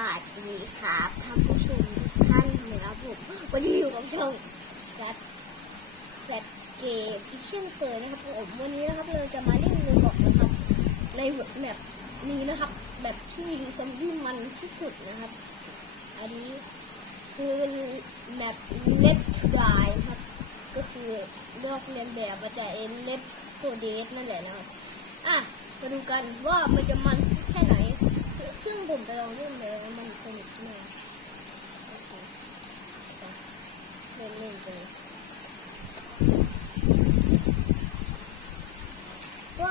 วัสดีครับท่านผู้ชมทุกท่านนะครับผมวันนี้อยู่กับช่องแฟลตแฟลตเกมอีกเช่นเคยนะครับผมวันนี้นะครับเราจะมาเล่นเรือบอกนะครับในแมปนี้นะครับแบบที่ยิงซอมบี้มันที่สุดนะครับ อันนี้คือแมป Left to Die นะครับ ก็คือเลือกเรียนแบบมาจากเอ็น Left to Dead นั่นแหละนะครับอะมาดูกันว่ามันจะมันแค่ไหน ซึ่งผมไปลองเล่นแล้วมันสนุกมากเคไปเล่นเล่นไปเลยก็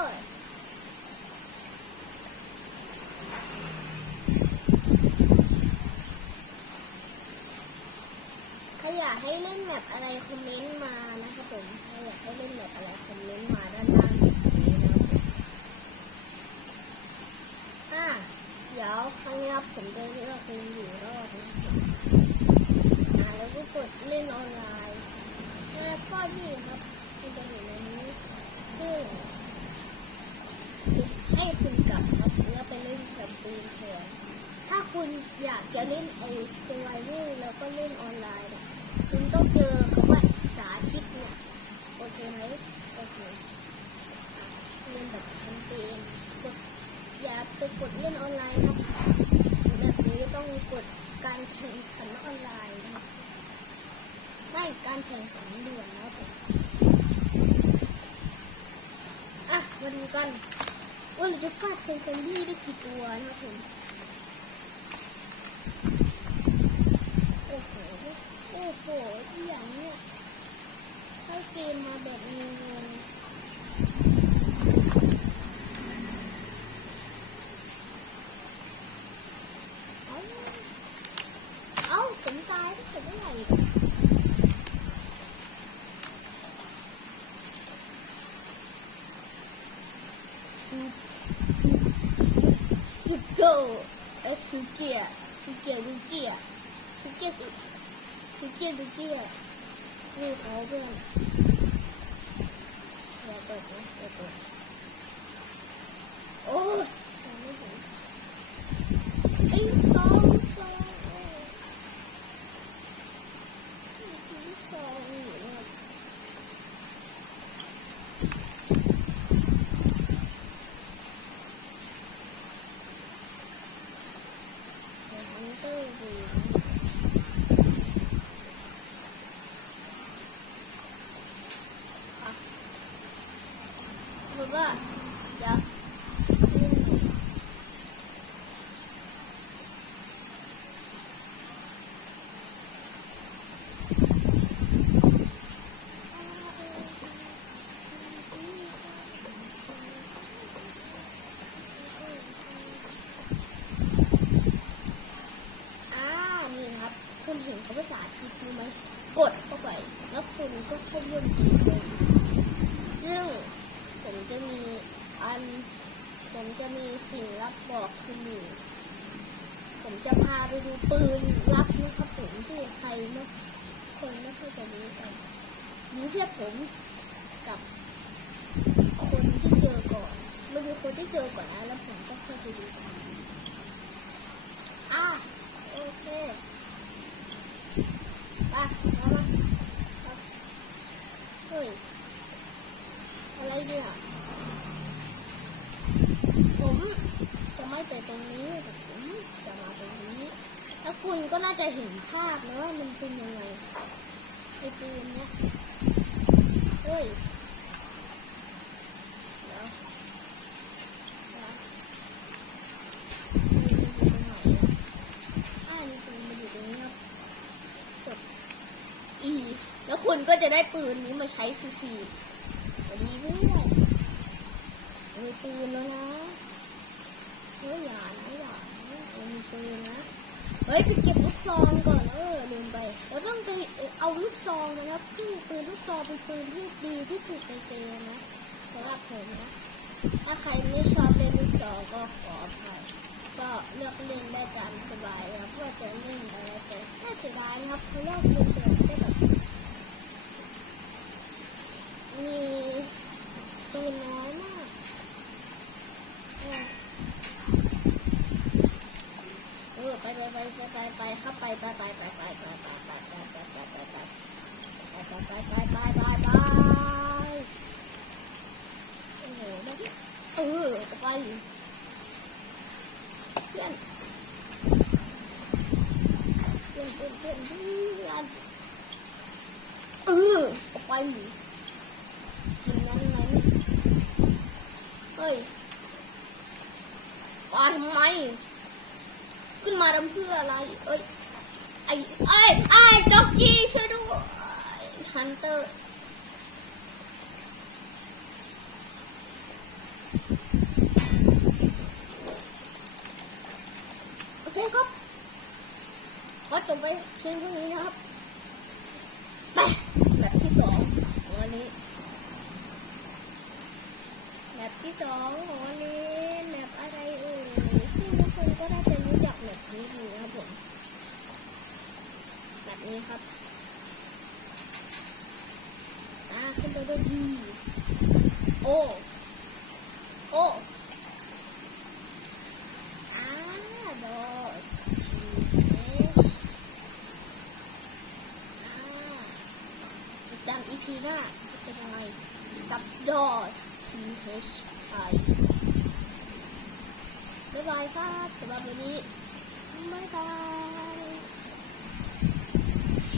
ถ้าอยากให้เล่นแบบอะไรคอมเมนต์มานะครับผมถ้าอยากให้เล่นแบบอะไรคอมเมนต์มาด้านล่างนี้นะอะ ดี๋ยวครั้งนี้ผมจะเลือกคุณอยู่รอดนะแล้วก็กดเล่นออนไลน์แล้วก็นี่ครับมันจะอยู่ในนี้ซึ่งให้คุณกลับครับแล้วไปเล่นกับปืนแทนถ้าคุณอยากจะเล่นไอ้สไลเดอร์แล้วก็เล่นออนไลน์เนี่ยคุณต้องเจอคำว่าสาธิตเนี่ยโอเคไหมโอเคเล่นแบบแคมเปญกด อย่า ไปกดเล่นออนไลน์ครับแบบนี้ต้องกดการแข่งขันออนไลน์นะครับไม่การแข่งขันด่วนนะครับผมอะมาดูกันว่าเราจะฟาดเซนซอมบี้ได้กี่ตัวนะครับผมโอ้โหโอ้โหที่อย่างเนี้ยให้เกมมาแบบมีเงิน เอ้าเอ้าผมตายตั้งแต่เมื่อไหร่สุสุสุสุโก เออสุเกียสุเกียดูเกียสุเกียสุสุเกียดูเกียชื่อเขาเพื่อนอย่าเปิดนะอย่าเปิดโอ้ยฟังไม่ถึง ไอ้ซองซองซองอยู่เนี่ยฮันเตอร์วีอะ บอกว่าเดี๋ยวอ่านี่ครับคุณเห็นคำภาษาทีคูไหมกดเข้าไป แล้วคุณก็เข้าเรื่องทีเลยซึ่ง ผมจะมีอัน ผมจะมีสิ่งลับบอกคุณอยู่ผมจะพาไปดูปืนลับนะครับผมที่ใครไม่คนไม่ค่อยจะรู้กันรู้แค่ผมกับคนที่เจอก่อนมันมีคนที่เจอก่อนนะแล้วผมก็ค่อยไปดูกันอะโอเคไปมามาเอาเฮ้ย เนี่ยผมจะไม่ไปตรงนี้แต่ผมจะมาตรงนี้ แล้วคุณก็น่าจะเห็นภาพนะว่ามันเป็นยังไงไอปืนเนี้ยเฮ้ยเดี๋ยวอันอยู่ตรงไหนอะอ่านี่ปืนมันอยู่ตรงนี้ครับกด E แล้วคุณก็จะได้ปืนนี้มาใช้ฟรีๆสวัสดีเพื่อน มีปืนแล้วนะเฮ้ยอย่านะอย่านะเออมีปืนนะ เฮ้ยไปเก็บลูกซองก่อนเออลืมไป เราต้องไปเอาลูกซองนะครับซึ่งปืนลูกซองเป็นปืนที่ดีที่สุดในเกมนะสำหรับผมนะ ถ้าใครไม่ชอบเล่นลูกซองก็ขออภัยก็เลือกเล่นได้ตามสบายนะครับว่าจะเล่นอะไรไปน่าเสียดายนะครับเพราะเลือก็แบบมีปืนน้อยมากเออเออ ไปไปไปไปไปไปครับไปไปไปไปไปไปไปไปไปไปไปไปไปไปไปไปไปไปไปโอ้โหได้เออไปเพื่อนเพื่อนเพื่อนเพื่อนเพื่อนเออไปกินนั้นนั้นเฮ้ยมาทำไม ขึ้นมาทำเพื่ออะไร เอ้ย ไอ้ไอ้ไอ้จ็อกกี้ช่วยด้วยฮันเตอร์โอเคครับขอจบไปเพียงเท่านี้นะครับไปแบบที่สองของวันนี้แบบที่สองของวันนี้แมปอะไรเอ่ยซึ่งทุกคนก็น่าจะรู้จักแมปนี้ดีนะครับผมแบบนี้ ครับอ่าขึ้นไปด้วยดีโอ้โอ้อ่าดอสทีเอสอาจำอีพีหน้าจะเป็นอะไรกับดอส T H I บ๊ายบายครับสำหรับวันนี้บ๊ายบาย